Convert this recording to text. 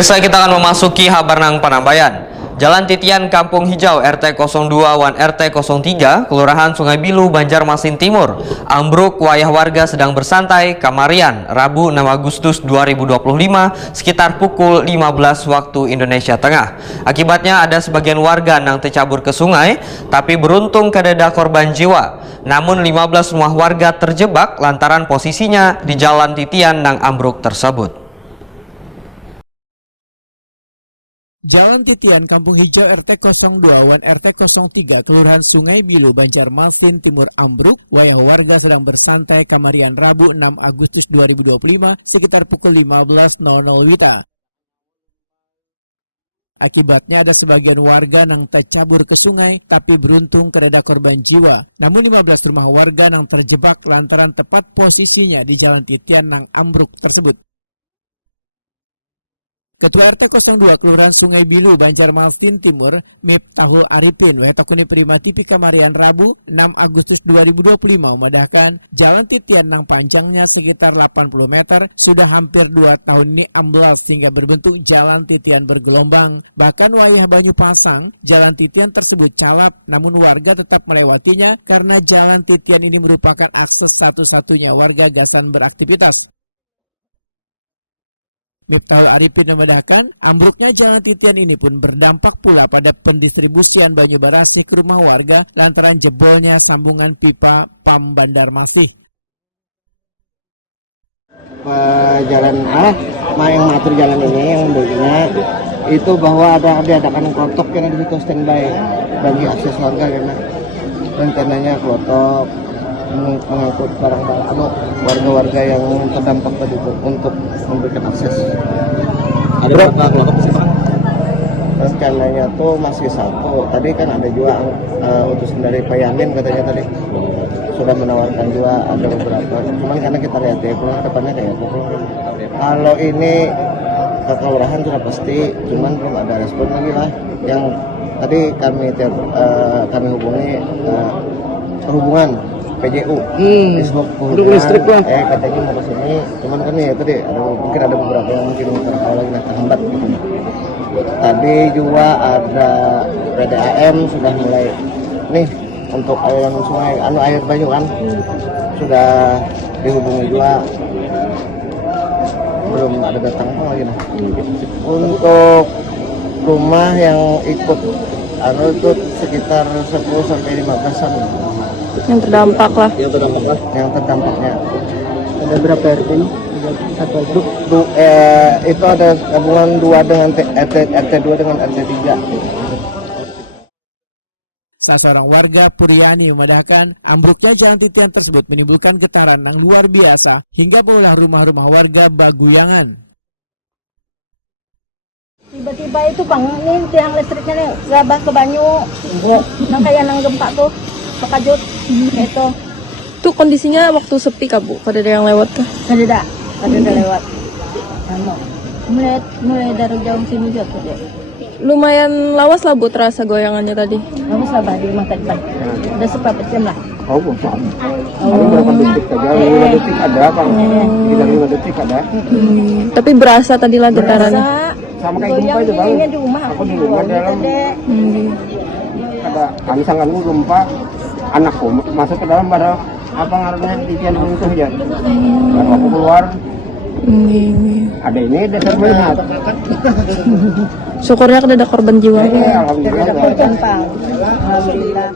Pemirsa, kita akan memasuki Habarnang Panambayan. Jalan Titian Kampung Hijau RT 02 wan RT 03, Kelurahan Sungai Bilu, Banjarmasin Timur, ambruk wayah warga sedang bersantai Kamarian, Rabu 6 Agustus 2025 sekitar pukul 15 waktu Indonesia Tengah. Akibatnya ada sebagian warga yang tercabur ke sungai, tapi beruntung kadada korban jiwa. Namun 15 rumah warga terjebak lantaran posisinya di Jalan Titian yang ambruk tersebut. Jalan Titian Kampung Hijau RT 02 wan RT 03 Kelurahan Sungai Bilu, Banjarmasin Timur ambruk. Wayah warga sedang bersantai Kamarian Rabu 6 Agustus 2025 sekitar pukul 15.00 WITA. Akibatnya ada sebagian warga yang tercabur ke sungai, tapi beruntung kereda korban jiwa. Namun 15 rumah warga yang terjebak lantaran tepat posisinya di Jalan Titian yang ambruk tersebut. Ketua RT 02 Kelurahan Sungai Bilu, Banjarmasin Timur, Miftahul Arifin, Wetokuni Prima TV Kamarian Rabu 6 Agustus 2025 memadahkan Jalan Titian yang panjangnya sekitar 80 meter sudah hampir 2 tahun ini amblas hingga berbentuk Jalan Titian bergelombang. Bahkan wayah banyu pasang, Jalan Titian tersebut calap, namun warga tetap melewatinya karena Jalan Titian ini merupakan akses satu-satunya warga Gasan beraktivitas. Miftahul Arifin memedahkan, ambruknya Jalan Titian ini pun berdampak pula pada pendistribusian banyu barasi ke rumah warga lantaran jebolnya sambungan pipa PAM Banjarmasin. Jalan yang mengatur jalan ini yang membuatnya itu bahwa diadakan klotok karena di situ standby bagi akses warga karena rencananya klotok mengangkut barang-barang warga-warga yang terdampak tadi itu untuk memberikan akses. Ada berapa kelompok sih, Pak? Rencananya tuh masih satu. Tadi kan ada juga utusan dari Pak Yamin katanya tadi. Sudah menawarkan juga ada beberapa. Cuman karena kita lihat ya pulang ke depannya kayak apa. Kalau ini ke kelurahan sudah pasti, cuman belum ada respon lagi lah. Yang tadi kami hubungi perhubungan PJU, Untuk listrik lah. Katanya mau ke sini, cuman kan ya tadi mungkin ada beberapa yang mungkin terhalang lagi terhambat. Tadi juga ada PDAM sudah mulai nih untuk aliran sungai, air banyu kan sudah dihubungi juga, belum ada datang lagi nah. Untuk rumah yang ikut itu sekitar 10-15an yang terdampak lah. Yang terdampaknya. Ada berapa RT ini? Itu ada gabungan 2 dengan RT 2 dengan RT 3. Salah seorang warga Puryani memadahkan ambruknya Jalan Titian tersebut menimbulkan getaran yang luar biasa hingga mengulah rumah-rumah warga baguyangan. Tiba-tiba itu bang, ini tiang listriknya nih gabah ke banyu, nang kayak nang gempa tuh, pakajut, itu. Tuh kondisinya waktu sepi kah Bu? Kada ada yang lewat kah? Kada lewat. Mulai dari jauh sini juga tuh. Lumayan lawas lah Bu terasa goyangannya tadi. Lawas lah di makan ban. Udah seberapa jam lah. Berapa detik saja? 5 detik ada bang. Kita 5 detik ada. Tapi berasa tadi lah getaran. Sama kayak gempa itu bang. Goyangnya di rumah aku di luar gitu deh. Ada kami sangat gempa. Anakku masuk ke dalam pada apa ngaruhnya Titian runtuh ya. Baru aku keluar. Ada ini ada servernya. Syukurnya kada ada korban jiwa. Alhamdulillah. Ada korban bang. Alhamdulillah.